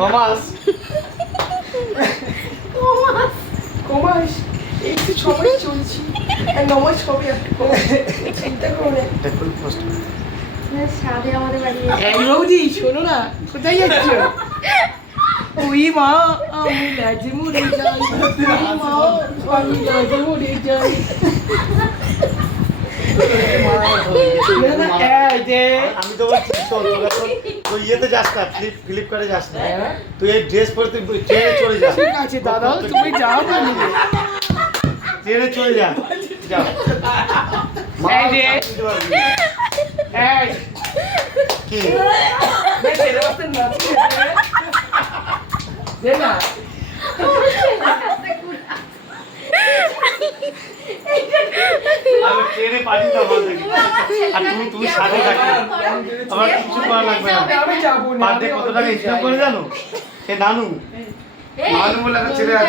কমাস কমাস একটু সময় চলছি আর নমাজ হবে চিন্তা করো না। এটা খুব কষ্ট। সাথে আমাদের বাড়ি এই বৌদি শোনো না, কোথায় যাচ্ছ? ওই মা আমি লাজে মরে যাই, ওই মা আমি লাজে মরে যাই। এই যে আমি তো বলছি শোন, তোরা তো তুই ইয়েতে যাস না, ফ্লিপকার্টে যাস না, তুই এই ড্রেস পরে তুই ট্রেনে চলে যা। ঠিক আছে দাদা, তুমি যাও না নিজে। ট্রেনে চলে যা, যাও। এই যে এই কি ছেলে বাচ্চা নাচছে দে না। আমি ট্রেনে পাঠিয়ে দাও বল দেখি। আর তুমি সাথে থাকো, আমার কিছু করা লাগবে না। আমি যাবো না। পার ডে কত টাকা ইনকাম করে জানো? সে নানু বলে একটা ছেলে আছে।